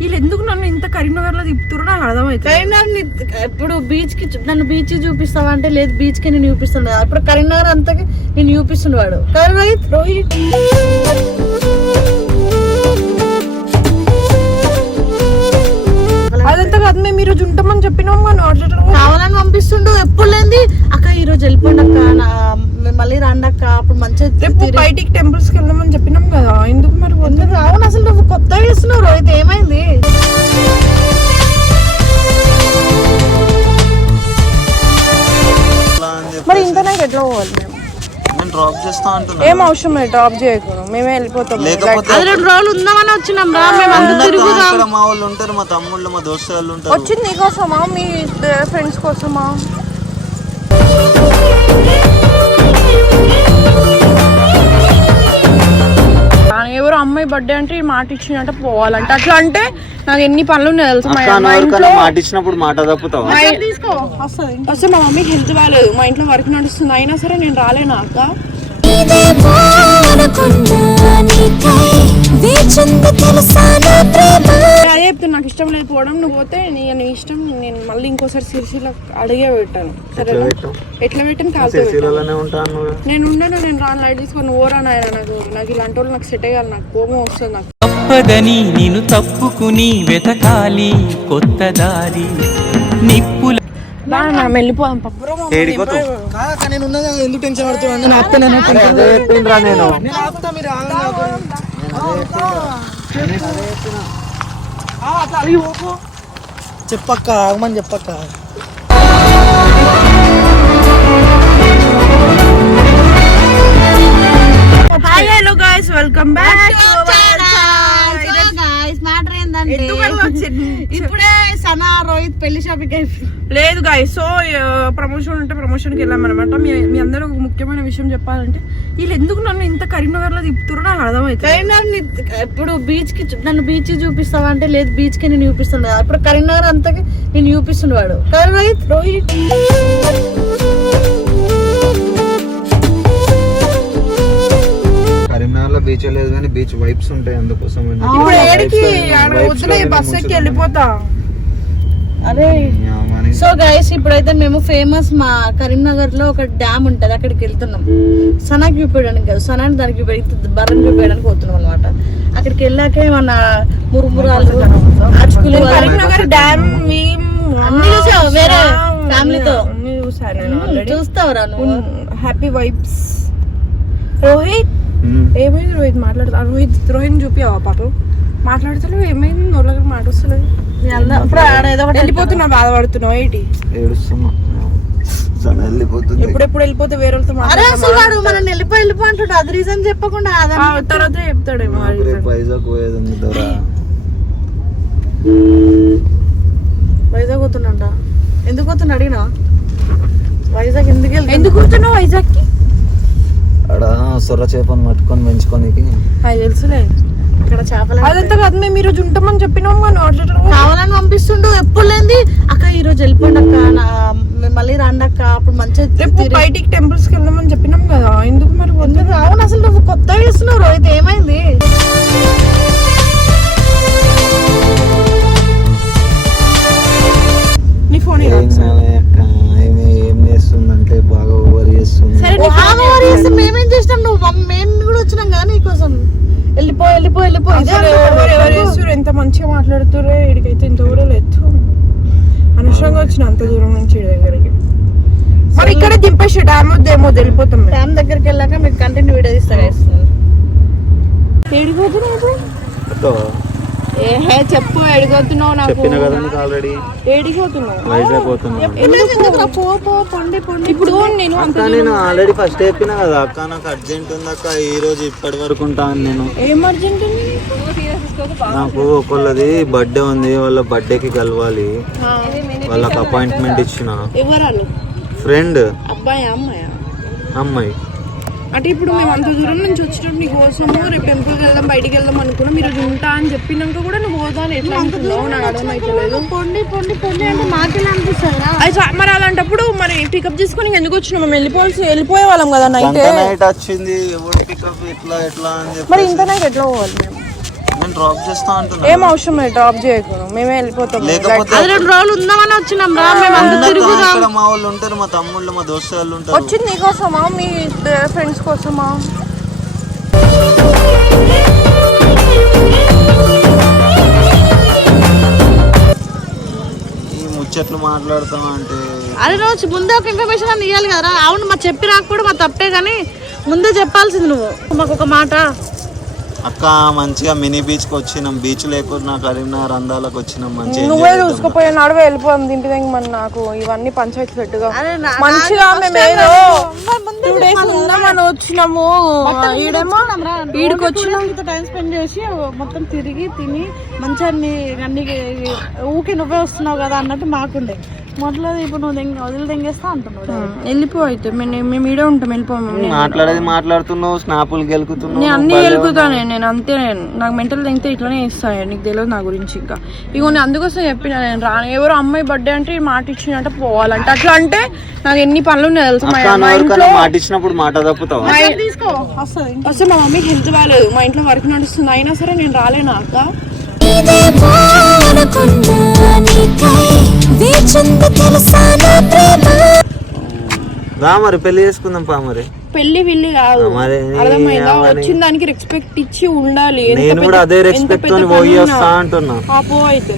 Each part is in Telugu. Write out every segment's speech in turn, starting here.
వీళ్ళు ఎందుకు నన్ను ఇంత కరీంనగర్ లో తిప్పుతారో నాకు అర్థమవుతుంది. కరీంనగర్ ఇప్పుడు బీచ్ కి నన్ను బీచ్ చూపిస్తావా అంటే లేదు, బీచ్ కి నేను చూపిస్తుండే. ఇప్పుడు కరీంనగర్ అంతా నేను చూపిస్తుండేవాడు. రోహిత్ అదంతా కాదు, మేము ఈరోజు ఉంటామని చెప్పినాం కావాలని పంపిస్తుండు. ఎప్పుడు లేని అక్క ఈరోజు వెళ్ళిపోండి అక్క, మళ్ళీ రండి అక్క, అప్పుడు మంచిగా బయటికి టెంపుల్స్ కి వెళ్దామని చెప్పినాం కదా, ఎందుకు మరి ఎందుకు రావని అసలు నువ్వు కొత్తగా చేస్తున్నావు రోహిత్, ఏమైంది? మరి ఇంతనే ఎట్లా పోవాలి మేము? ఏం అవసరం లేదు, డ్రాప్ చేయకూడదు, మేమే వెళ్ళిపోతాం. 2 రోజులు ఉందామని వచ్చినాం రా, మేము అంతా తిరుగుదాం. మా వాళ్ళు ఉంటారు, మా తమ్ముళ్ళు మా దోస్తు వాళ్ళు ఉంటారు. వచ్చింది నీకోసమా మీ ఫ్రెండ్స్ కోసమా? ఎవరో అమ్మాయి బర్త్డే అంటే మాట ఇచ్చినట్టు పోవాలంటే, అట్లా అంటే నాకు ఎన్ని పనులు ఉన్నాయి తెలుసు. మాట ఇచ్చినప్పుడు మాట తప్పుతావా? అసలు మా మమ్మీకి హెల్త్ బాగాలేదు, మా ఇంట్లో వర్క్ నడుస్తుంది, అయినా సరే నేను రాలేనా అక్క? అదే చెప్తాను, నాకు ఇష్టం లేదు పోవడం. నువ్వు పోతే నీ ఇష్టం, నేను మళ్ళీ ఇంకోసారి సిరిసిలో అడిగే పెట్టాను. సరే ఎట్లా పెట్టాను కాదు, నేను ఉండను, నేను రాను, లైట్ తీసుకొని ఓరా నాయన. నాకు ఇలాంటి వాళ్ళు నాకు సెట్ అయ్యాలి, నాకు కోపం వస్తుంది. నాకు తప్పదని నేను తప్పుకుని వెతకాలి కొత్త దారి నిప్పుల వెళ్ళిపోదాం. ఎందుకు టెన్షన్ పడుతున్నాను? చెప్పక్క, ఆగమని చెప్పక్క. Hi hello guys, welcome back. ఇప్పుడే సనా రోహిత్ పెళ్లి షాపింగ్ లేదు గైస్. సో ప్రమోషన్ ఉంటే ప్రమోషన్ కి వెళ్ళామన్నమాట. మీ అందరూ ఒక ముఖ్యమైన విషయం చెప్పాలంటే, వీళ్ళు ఎందుకు నన్ను ఇంత కరీంనగర్ లో తిప్పుతారో నాకు అర్థమవుతుంది. కరీంనగర్ ఇప్పుడు బీచ్ కి నన్ను బీచ్ చూపిస్తావా అంటే లేదు, బీచ్ కి నేను చూపిస్తుండే. ఇప్పుడు కరీంనగర్ అంతా నేను చూపిస్తుండేవాడు. రోహిత్ కరీంనగర్ లో బీచ్ లేదు కానీ బీచ్ వైబ్స్ ఉంటాయి, అందుకోసం. ఇప్పుడు ఏడికి బస్ ఎక్కి వెళ్ళిపోతా. అరే సో గైస్, ఇప్పుడైతే మేము ఫేమస్ మా కరీంనగర్ లో ఒక డ్యామ్ ఉంటది, అక్కడికి వెళ్తున్నాం. సనాకి చూపించడానికి కాదు, సనాని దానికి బర్రం చూపించడానికి పోతున్నాం అనమాట. అక్కడికి వెళ్ళాకే మన మురుమురాలు కరీంనగర్ డ్యామ్ అన్ని చూసావు వేరే ఫ్యామిలీతో చూస్తావురా నువ్వు. Happy vibes. రోహిత్ ఏమైంది? రోహిత్ మాట్లాడుతా. రోహిత్ చూపియావా పాపం? మాట్లాడుతలేవు, ఏమైంది? నోళ్ళకి మాట వస్తలేదు. వెళ్ళిపోతున్నా, బాధపడుతున్నావు ఏంటి? ఎప్పుడెప్పుడు వెళ్ళిపోతే వేరే వాళ్ళతో మనల్ని వెళ్ళిపో అంటాడు. అది రీజన్ చెప్పకుండా తర్వాత చెప్తాడేమో. వైజాగ్ పోతున్నా. ఎందుకు పోతున్నా అడిగినా? వైజాగ్ ఎందుకు పోతున్నావు? వైజాగ్ కి అక్కడ సొర్ర చేపను పట్టుకొని పెంచుకోనికి తెలుసులే. ఇక్కడ చేపలు అదంతా కాదు, మేము ఈరోజు ఉంటామని చెప్పినాం కావాలని పంపిస్తుండు. ఎప్పుడు లేని అక్క ఈరోజు వెళ్ళిపోండి అక్క, మళ్ళీ రండి అక్క, అప్పుడు మంచిగా బయటికి టెంపుల్స్ కి వెళ్దామని చెప్పినాం కదా, ఎందుకు మరి? ఎందుకు రావని అసలు నువ్వు కొత్తగా చేస్తున్నావు రోహిత్, ఏమైంది? నీ ఫోన్ ఏం చేస్తుందంటే బాగా ఓవర్ చేస్తుంది. మేమేం చేసినాం? మేము కూడా వచ్చినాం కదా నీకోసం. వెళ్ళిపో. ఎంత మంచిగా మాట్లాడుతురే, ఇడికైతే ఇంత కూడా లేదు. అనవసరంగా వచ్చిన అంత దూరం నుంచి దగ్గరికి. మరి ఇక్కడ దింపేసి డ్యామ్ వద్దేమో, వెళ్ళిపోతాం. డ్యామ్ దగ్గరికి వెళ్ళాక మీకు కంటిన్యూ వీడియో తీస్తా. చెప్పు, ఎడిపోతున్నావు? నాకు ఆల్రెడీ ఎడిపోతున్నావు. వైజాగ్ పోతున్నా. ఇప్పుడు నేను ఆల్రెడీ ఫస్ట్ చెప్పినా కదా అక్క, నాకు అర్జెంట్ ఉంది అక్క, ఈ రోజు ఇప్పటి వరకు ఉంటాను నేను. ఏం అర్జెంట్? నాకు ఒకళ్ళది బర్త్డే ఉంది, వాళ్ళ బర్త్డేకి కలవాలి. వాళ్ళకి అపాయింట్మెంట్ ఇచ్చిన. ఎవరు? ఫ్రెండ్. అబ్బాయి అమ్మాయా? అమ్మాయి. అంటే ఇప్పుడు మేము అంత దూరం నుంచి వచ్చినప్పుడు నీ కోసము రేపు టెంపుల్కి వెళ్దాం, బయటికి వెళ్దాం అనుకున్నాం. మీరు ఉంటా అని చెప్పినాక కూడా నువ్వు పోదా అని ఎట్లా అనుకున్నావు? నాకు అర్థమైతలేదు. అంటే మాకెలా అనిపిస్తుందా? మరి అలాంటప్పుడు మరి పికప్ చేసుకుని ఎందుకు వచ్చినాం? మేము వెళ్ళిపోయే వాళ్ళం కదా నైట్. నైట్ వచ్చింది, ఎవరు పికప్ ఎట్లా అని చెప్పి. మరి ఇంత నైట్ ఎట్లా పోవాలి? నేను డ్రాప్ చేస్తా అంటున్నా. ఏం అవసరం లేదు, డ్రాప్ చేయకు, మేమే వెళ్ళిపోతాం. లేకపోతే అది 2 రోజులు ఉందామని వచ్చినాం రా. మేము ఇక్కడ మా వాళ్ళు ఉంటారు, మా తమ్ముళ్ళు, మా దోస్తు వాళ్ళు ఉంటారు. వచ్చింది నీకోసమా మీ ఫ్రెండ్స్ కోసమా? ముచ్చట్లు మాట్లాడతాం అంటే అరే రోజు ముందే ఒక ఇన్ఫర్మేషన్ అని ఇవ్వాలి కదరా. అవును మా చెప్పి రాకపోవడం మా తప్పే, కానీ ముందే చెప్పాల్సింది నువ్వు మాకు ఒక మాట. అక్క మంచిగా మినీ బీచ్ కి వచ్చినాం, బీచ్ లేకుండా కరీంనగర్ అందాలకు వచ్చినాం. మంచిగా నువ్వే చూసుకుపోయా నడువే వెళ్ళిపోదాం దింపి దగ్గర. మన నాకు ఇవన్నీ పంచాయతీ పెట్టుగా మంచిగా మేము ఏదో 2 days ఉందామని వచ్చినాము. ఈడేమో ఈడికి వచ్చినాం, టైం స్పెండ్ చేసి మొత్తం తిరిగి తిని మంచిగా అన్ని ఊకే నువ్వే వస్తున్నావు కదా అన్నట్టు మాకుండే. మొదలు ఇప్పుడు నువ్వు వదిలి తెంగేస్తా అంటున్నావు. వెళ్ళిపో అయితే మేము ఈడే ఉంటాం, వెళ్ళిపోము. మాట్లాడేది మాట్లాడుతున్నావు, స్నాపులు గెలుకుతున్నావు. నేను అన్ని గెలుకుతాను, నేను అంతే. నాకు మెంటల్ తెంగితే ఇట్లానే ఇస్తాను, నీకు తెలియదు నా గురించి. ఇంకా ఇగో నేను అందుకోసం చెప్పిన, నేను రాను. ఎవరో అమ్మాయి బర్త్డే అంటే మాట ఇచ్చినట్టు పోవాలంటే అట్లా అంటే నాకు ఎన్ని పనులు ఉన్నాయి తెలుసు. మాట ఇచ్చినప్పుడు మాట తప్పుతావు. అసలు మా మమ్మీకి హెల్త్ బాగాలేదు, మా ఇంట్లో వర్క్ నడుస్తుంది, అయినా సరే నేను రాలేనా అక్క? రా మరి పెళ్లి చేసుకుందాం పా. మరి పెళ్లి విల్లి కాదు, అర్థమైందా? వచ్చిన దానికి రెస్పెక్ట్ ఇచ్చి ఉండాలి. నేను కూడా అదే రెస్పెక్ట్ తో పోయి వస్తా అంటున్నా. పో అయితే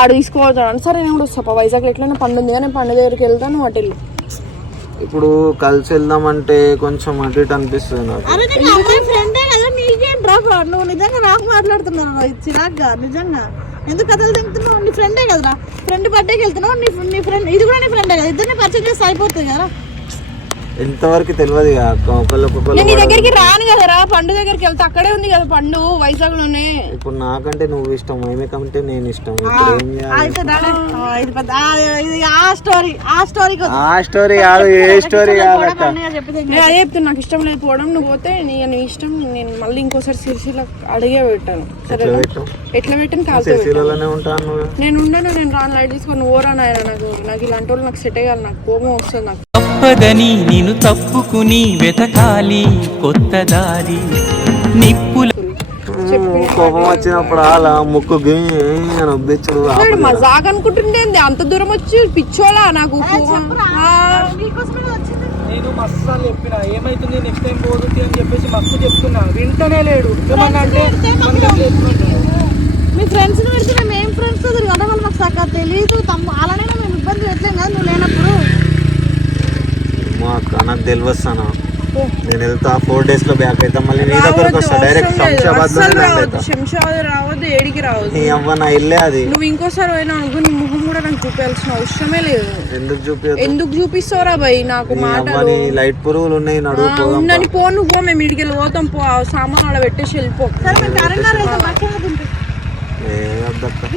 ఆడు తీసుకోవద్దాను. సరే నేను కూడా వస్తా. వైజాగ్ ఎట్లైనా పండు ఉంది, నేను పండు దగ్గరికి వెళ్తాను. అటు వెళ్ళి ఇప్పుడు కలిసి వెళ్దామంటే కొంచెం అటు ఇటు అనిపిస్తుంది నాకు. నువ్వు నిజంగా నాకు మాట్లాడుతున్నావు చిరాగ్గా. నిజంగా ఎందుకు కథలు తింటున్నావు? నీ ఫ్రెండే కదరా, ఫ్రెండ్ బర్త్డేకి వెళ్తున్నావు. నీ ఫ్రెండ్ ఇది కూడా నీ ఫ్రెండే కదా, ఇద్దరిని పరిచయం చేస్తే అయిపోతుంది కదా. ఎంతవరకు తెలియదు నేను నీ దగ్గరికి రాను కదరా. పండు దగ్గరికి వెళ్తే అక్కడే ఉంది కదా పండు, వైజాగ్ లోనే. ఇప్పుడు నాకంటే నువ్వు ఇష్టం, ఏమే కంటే నేను ఇష్టం. ఆ స్టోరీ కాదు, ఏ స్టోరీ కాదక్క. నేను అదే చెప్తున్నా, నాకు ఇష్టం లేదు పోవడం. నువ్వు పోతే నీ ఇష్టం. నేను మళ్ళీ ఇంకోసారి సిరిసిల్ల అడిగే పెట్టాను. సరే ఎట్లా పెట్టాను? కాల్లోనే ఉంటాను నేను ఉండను, నేను రాను. లైట్ తీసుకొని నువ్వు రాను. నాకు ఇలాంటి వాళ్ళు నాకు సెట్ అయ్యాలి, నాకు కోపం వస్తుంది. నాకు తప్పదని నిన్ను తప్పుకుని వెతకాలి కొత్త దారి. నిప్పుల కోపం వచ్చినప్పుడు అలా ముక్కు నొబ్బించు. మజాక్ అనుకుంటుండే అంత దూరం వచ్చి పిచ్చోలా నాకు. నేను మస్తు చెప్పిన ఏమైతుంది నెక్స్ట్ టైం పోతుంది అని చెప్పేసి మస్తు చెప్తున్నా, వింటనే లేడు. మీ ఫ్రెండ్స్ పెడితే మేము ఏం ఫ్రెండ్స్ కదా, వాళ్ళు మాకు సగం తెలియదు. అలానే మేము ఇబ్బంది పెట్టలేం కదా నువ్వు లేనప్పుడు. నాకు తెలివస్తాను, నేను వెళ్తా 4 days లో బ్యాక్ అవుతా. మళ్ళీ నీ దగ్గరకు వస్తా డైరెక్ట్ శంషాబాద్ రావద్దు, ఏడికి రావద్దు. నా ఇల్లే అది. నువ్వు ఇంకోసారి పోయినా అనుకో, నీ ముఖం కూడా నాకు చూపించాల్సిన అవసరమే లేదు. ఎందుకు చూపిస్తావురా భయ్? నాకు మాట లైట్ పురుగులు ఉన్నాయి, ఉండని పో. నువ్వు పో, మేము ఇడికి పోతాం. పో, సామాన్ ఆడ పెట్టేసి వెళ్ళిపో.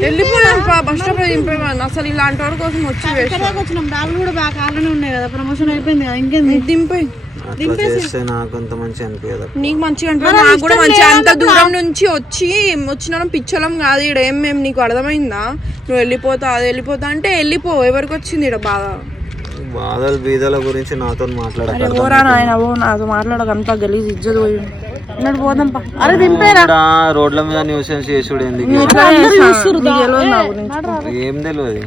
వెళ్ళిపోయాం బస్ స్టాప్ లో దింపేవాడిని. అసలు ఇలాంటి వాడి కోసం వచ్చి వచ్చినాం. బ్యాగులు కూడా బాగా కావాలనే ఉన్నాయి కదా, ప్రమోషన్ అయిపోయింది కదా, ఇంకేంది దింపే. నాకు అంత మంచి అనిపించదు. నీకు మంచిగా అనిపించదు, నాకు కూడా మంచిగా. అంత దూరం నుంచి వచ్చిన పిచ్చలం కాదు ఇక్కడ. మేము నీకు అర్థమైందా? నువ్వు వెళ్ళిపోతా, అది వెళ్ళిపోతా అంటే వెళ్ళిపో. ఎవరికి వచ్చింది ఇక్కడ బాధ? బాధలు బీదల గురించి నాతో మాట్లాడాలి. నాతో మాట్లాడక అంతా గలీజ్ ఇజ్జత్ పోయి పోదాం. అరే దింపేరా, రోడ్ల మీద న్యూసెన్స్ చేసుడు ఎందుకు? ఏం తెలియదు.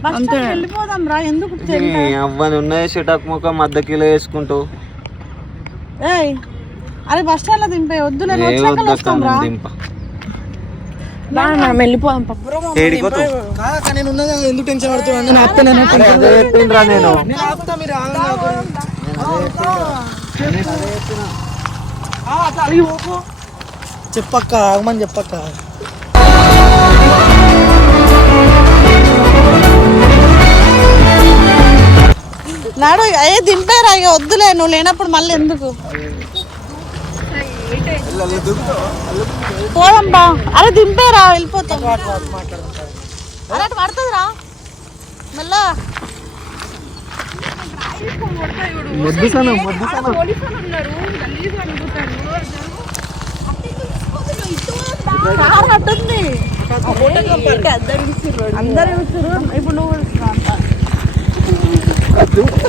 వెళ్ళిపోదాం రా. ఎందుకు అవ్వని ఉన్నాయి షటక్ ముఖం అర్ధ కిలో వేసుకుంటావు. అరే బస్ స్టాండ్ లో దింపే. వద్దులే, దింప వెళ్ళిపోదాం. నేను ఉన్నదా, ఎందుకు టెన్షన్ పడుతున్నాను? చెప్పక్క, ఆగమని చెప్పక్క. నాడు అయ్యే దింపారా? ఇక వద్దులే, నువ్వు లేనప్పుడు మళ్ళీ ఎందుకు పోదాం బా. అరే దింపేరా, వెళ్ళిపోతాం. అరే అటు పడుతుందిరా మెల్ల. అందరు ఇప్పుడు నువ్వు